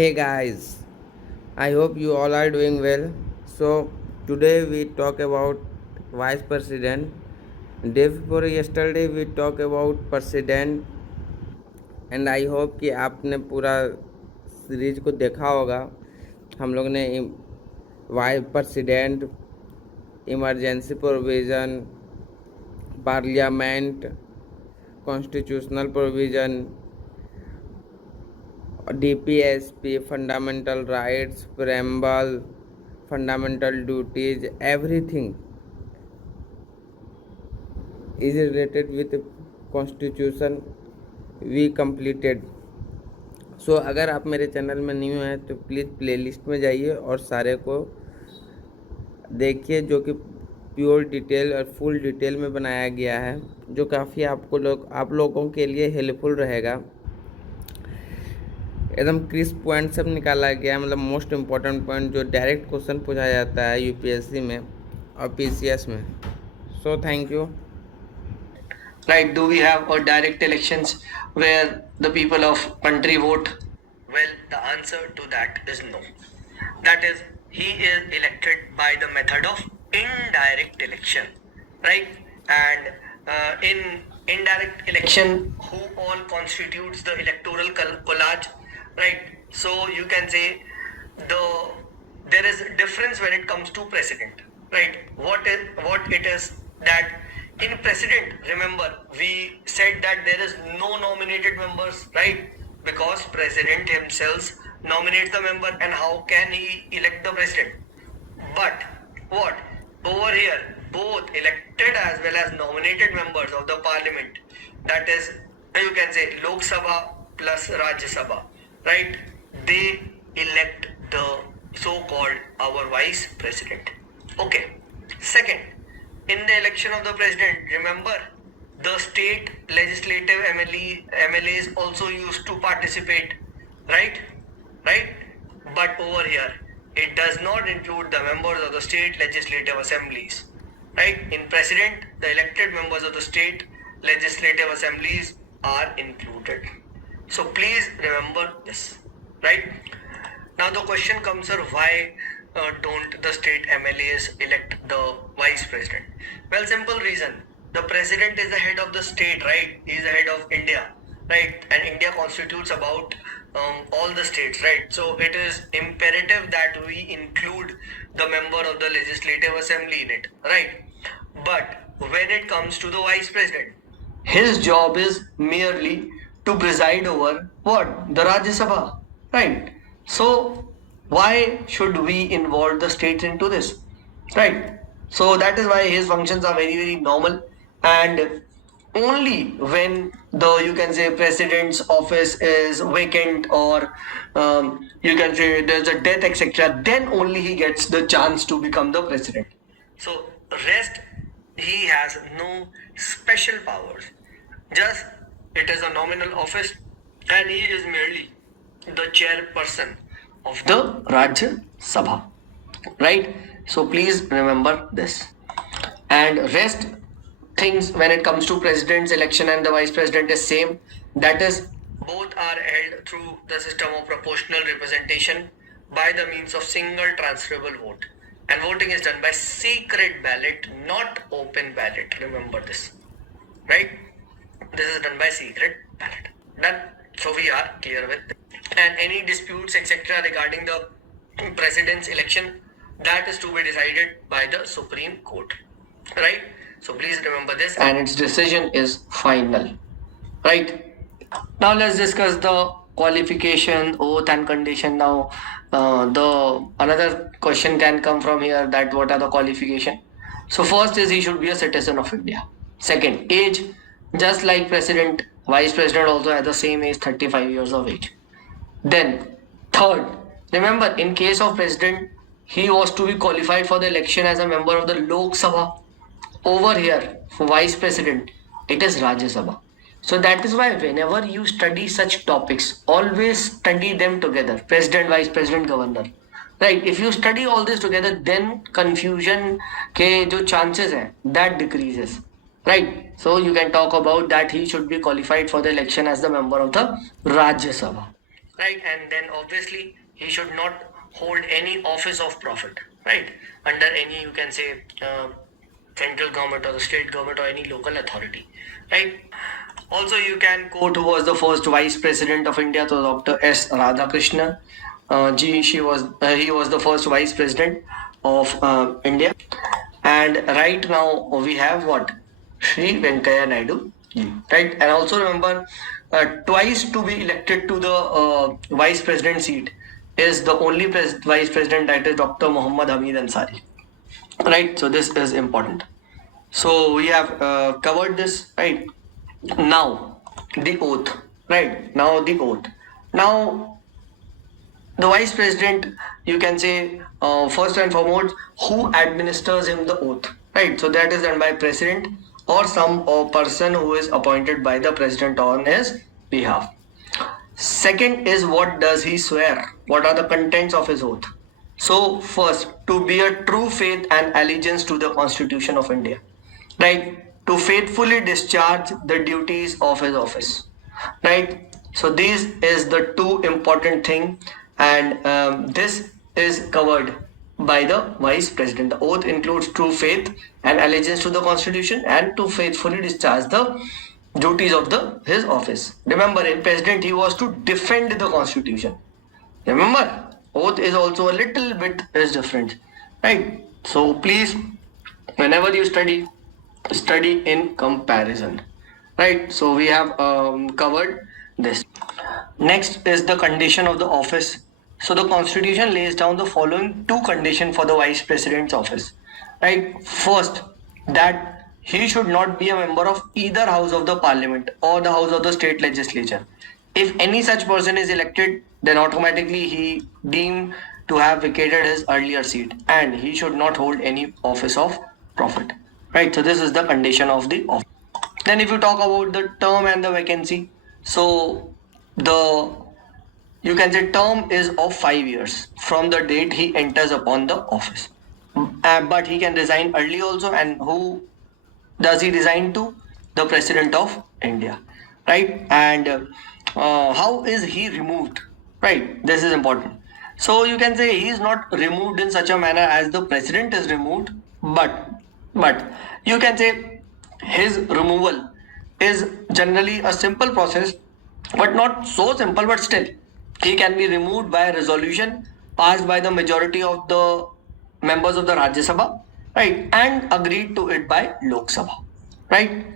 Hey guys, I hope you all are doing well. So today we talk about vice president. Day before yesterday we talk about president and I hope कि आपने पूरा series को देखा होगा. हम लोग ने vice president, emergency provision, parliament, constitutional provision, DPSP, fundamental rights, preamble, fundamental duties, everything is related with constitution we completed. So अगर आप मेरे चैनल में न्यू हैं तो प्लीज़ प्लेलिस्ट में जाइए और सारे को देखिए, जो कि प्योर डिटेल और फुल डिटेल में बनाया गया है, जो काफ़ी आप लोगों के लिए हेल्पफुल रहेगा. एकदम क्रिस्प पॉइंट सब निकाला गया है, मतलब मोस्ट इम्पॉर्टेंट पॉइंट जो डायरेक्ट क्वेश्चन पूछा जाता है यूपीएससी में और पीसीएस में. So thank you. Right, do we have a direct elections where the people of country vote? Well, the answer to that is no. That is, he is elected by the method of indirect election, right? And in indirect election, who all constitutes the electoral collage, right? So you can say there is a difference when it comes to president, right? What it is that in president, remember we said that there is no nominated members, right? Because president himself nominates the member, and how can he elect the president? But what over here, both elected as well as nominated members of the parliament, that is, you can say Lok Sabha plus Rajya Sabha, right? They elect the so-called our vice president. Okay. Second, in the election of the president, remember the state legislative MLAs also used to participate, right? But over here, it does not include the members of the state legislative assemblies, right? In president, the elected members of the state legislative assemblies are included. So please remember this, right? Now the question comes, sir, why don't the state MLAs elect the vice president? Well, simple reason. The president is the head of the state, right? He is the head of India, right? And India constitutes about all the states, right? So it is imperative that we include the member of the legislative assembly in it, right? But when it comes to the vice president, his job is merely to preside over what? The Rajya Sabha, right? So why should we involve the states into this, right? So that is why his functions are very, very normal, and only when the, you can say, president's office is vacant, or you can say there's a death, etc., then only he gets the chance to become the president. So rest, he has no special powers, just it is a nominal office, and he is merely the chairperson of the Rajya Sabha, right? So please remember this. And rest things when it comes to president's election and the vice president is same. That is, both are held through the system of proportional representation by the means of single transferable vote. And voting is done by secret ballot, not open ballot. Remember this, right? This is done by secret ballot. Done. So we are clear with this. And any disputes, etc., regarding the president's election, that is to be decided by the Supreme Court, right? So please remember this, and its decision is final, right? Now let's discuss the qualification, oath, and condition. Now the another question can come from here, that what are the qualification? So first is he should be a citizen of India. Second, age, just like president, vice president also has the same age, 35 years of age. Then third, remember, in case of president, he was to be qualified for the election as a member of the Lok Sabha. Over here, for vice president, it is Rajya Sabha. So that is why whenever you study such topics, always study them together. President, vice president, governor. Right? If you study all this together, then confusion ke jo chances hai, that decreases. Right? So you can talk about that he should be qualified for the election as the member of the Rajya Sabha. right? And then obviously he should not hold any office of profit, right? Under any, you can say, central government or the state government or any local authority, right? Also, you can quote who was the first vice president of India, so Dr. S. Radhakrishnan. He was the first vice president of India. And right now we have what? Sri Venkaya Naidu. Right? And also remember, twice to be elected to the vice president seat is the only vice president, that is Dr. Muhammad Hamid Ansari. Right? So this is important. So we have covered this, right? Now the oath, right? Now the oath. Now the vice president, you can say, first and foremost, who administers him the oath, right? So that is done by president or some person who is appointed by the president on his behalf. Second is, what does he swear? What are the contents of his oath? So first, to bear true faith and allegiance to the Constitution of India, right? To faithfully discharge the duties of his office, right? So these is the two important thing, and this is covered by the vice president. The oath includes true faith and allegiance to the Constitution and to faithfully discharge the duties of the his office. Remember, in president he was to defend the Constitution. Remember, oath is also a little bit is different, right? So please, whenever you study in comparison, right? So we have covered this. Next is the condition of the office. So the Constitution lays down the following two conditions for the vice president's office, right? First, that he should not be a member of either house of the parliament or the house of the state legislature. If any such person is elected, then automatically he deemed to have vacated his earlier seat, and he should not hold any office of profit, right? So this is the condition of the office. Then if you talk about the term and the vacancy, so the, you can say, term is of 5 years from the date he enters upon the office. But he can resign early also, and who does he resign to? The President of India, right? And how is he removed, right? This is important. So you can say he is not removed in such a manner as the president is removed, but you can say his removal is generally a simple process, but not so simple, but still he can be removed by a resolution passed by the majority of the members of the Rajya Sabha, right, and agreed to it by Lok Sabha, right?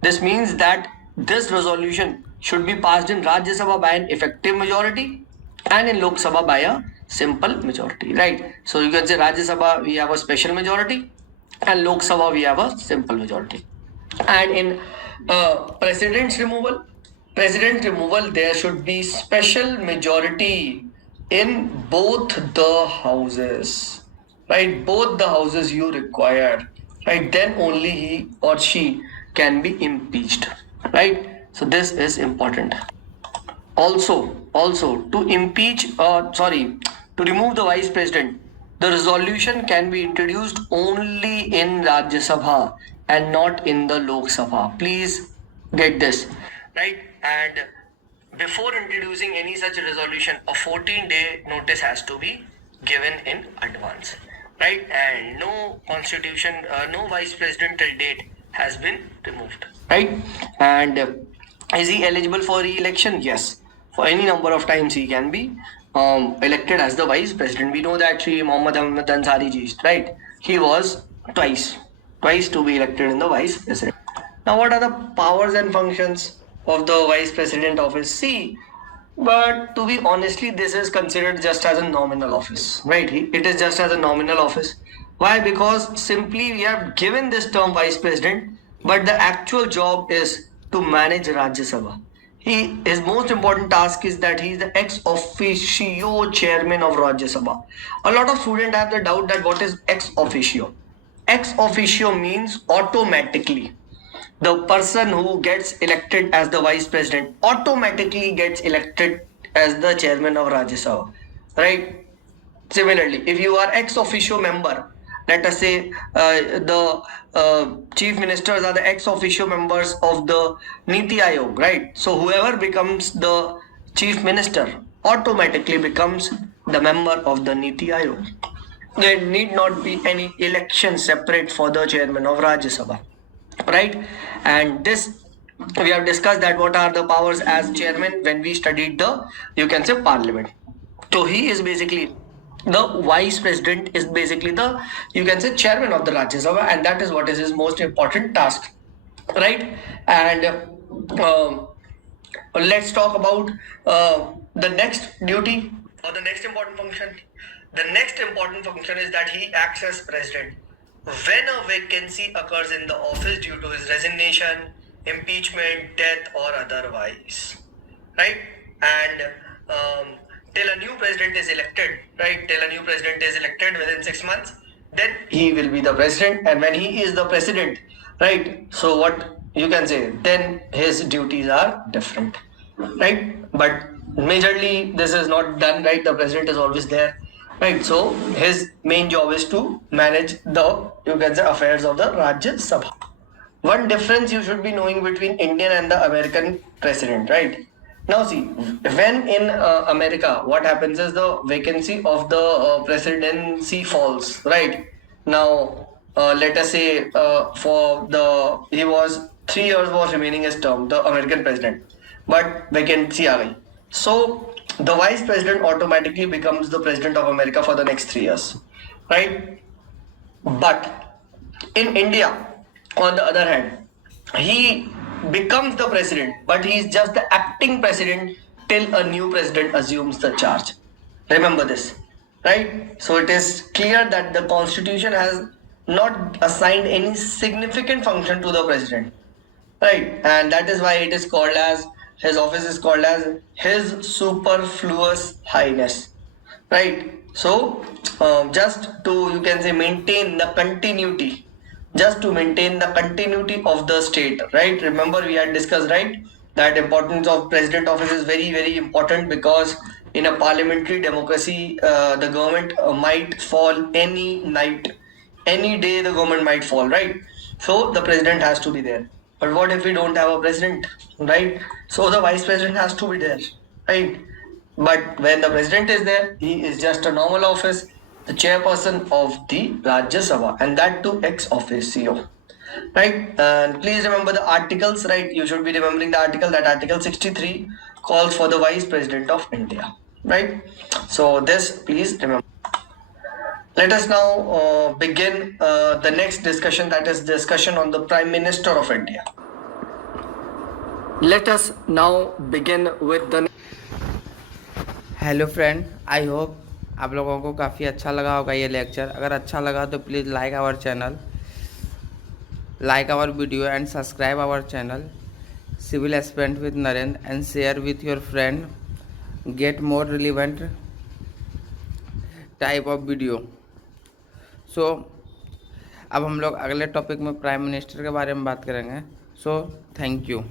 This means that this resolution should be passed in Rajya Sabha by an effective majority and in Lok Sabha by a simple majority, right? So you can say Rajya Sabha we have a special majority and Lok Sabha we have a simple majority. And in president's removal, there should be special majority in both the houses, right? Both the houses you require, right? Then only he or she can be impeached, right? So this is important. Also to remove the vice president, the resolution can be introduced only in Rajya Sabha and not in the Lok Sabha. Please get this, right? And before introducing any such resolution, a 14-day notice has to be given in advance, right? And no vice president till date has been removed, right? And is he eligible for re-election? Yes. For any number of times he can be elected as the vice president. We know that Sri Muhammad Ahmed Ansari ji, right? He was twice to be elected in the vice president. Now, what are the powers and functions of the vice president office? See, but to be honestly, this is considered just as a nominal office, right? It is just as a nominal office. Why? Because simply we have given this term vice president, but the actual job is to manage Rajya Sabha. His most important task is that he is the ex officio chairman of Rajya Sabha. A lot of students have the doubt that what is ex officio. Ex officio means automatically. The person who gets elected as the vice president automatically gets elected as the chairman of Rajya Sabha, right? Similarly, if you are ex officio member, let us say the chief ministers are the ex officio members of the Niti Aayog, right? So whoever becomes the chief minister automatically becomes the member of the Niti Aayog. There need not be any election separate for the chairman of Rajya Sabha, right? And this we have discussed that what are the powers as chairman when we studied the, you can say, parliament. So he is basically the vice president, is basically the, you can say, chairman of the Rajya Sabha, and that is what is his most important task, right? And let's talk about the next duty or the next important function. The next important function is that he acts as president when a vacancy occurs in the office due to his resignation, impeachment, death, or otherwise, right? And till a new president is elected, right? Till a new president is elected within 6 months, then he will be the president. And when he is the president, right? So what you can say, then his duties are different, right? But majorly this is not done, right? The president is always there, right? So his main job is to manage the, you can say, affairs of the Rajya Sabha. One difference you should be knowing between Indian and the American president, right? Now see, when in America, what happens is the vacancy of the presidency falls, right? Now, let us say for the, he was 3 years was remaining his term, the American president, but vacancy aa gayi. So the vice president automatically becomes the president of America for the next 3 years, right? But in India, on the other hand, he becomes the president, but he is just the acting president till a new president assumes the charge. Remember this, right? So it is clear that the constitution has not assigned any significant function to the president, right? And that is why it is called as, his office is called as His Superfluous Highness, right? So just to, you can say, maintain the continuity, just to maintain the continuity of the state, right? Remember we had discussed, right, that importance of president office is very very important, because in a parliamentary democracy the government might fall any night, any day the government might fall, right? So the president has to be there. But what if we don't have a president, right? So the vice president has to be there, right? But when the president is there, he is just a normal office, the chairperson of the Rajya Sabha, and that too ex officio, right? And please remember the articles, right? You should be remembering the article, that article 63 calls for the vice president of India, right? So this please remember. Let us now begin the next discussion, that is discussion on the Prime Minister of India. Let us now begin with the. Hello friend, I hope आप लोगों को काफ़ी अच्छा लगा होगा ये lecture. अगर अच्छा लगा तो please like our channel, like our video and subscribe our channel civil aspirant with Narendra, and share with your friend. Get more relevant type of video. So अब हम लोग अगले टॉपिक में प्राइम मिनिस्टर के बारे में बात करेंगे. So thank you.